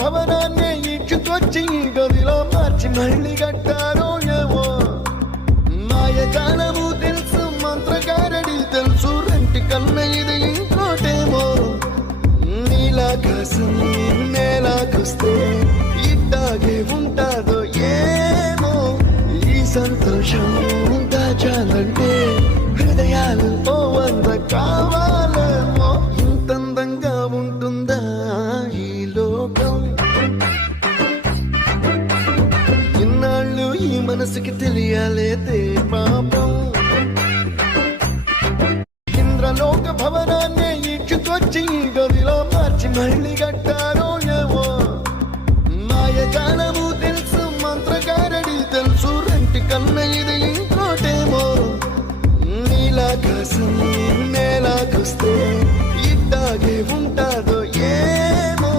భవనాన్ని ఇచ్చుకొచ్చి గదిలో మార్చి మళ్ళీ కట్టారో ఏమో మాయజాలము తెలుసు మంత్రగారడి తెలుసు రెంటి కన్న ఇది ఇంకోటేమో నీలాకాశం నేలాకొస్తే ఇట్టాగే ఉంటాదో ఏమో ఈ సంతోషం దాచాలంటే హృదయాలు ఓ వంద కావాలేమో ఇంతందంగా ఉంటుందా ఈ లోకం ఇన్నాళ్ళు ఈ మనసుకి తెలియాలేదే పాపం ఇంద్రలోక భవనాన్ని ఇచ్చుకొచ్చి గదిలో మార్చి మళ్ళీ కట్టారో ఏమో మాయజాలము తెలుసు మంత్రగారడి తెలుసు రెంటి కన్న ఇది ఇంకోటేమో నీలాకాశం నేలాకొస్తే ఇట్టాగే ఉంటాదో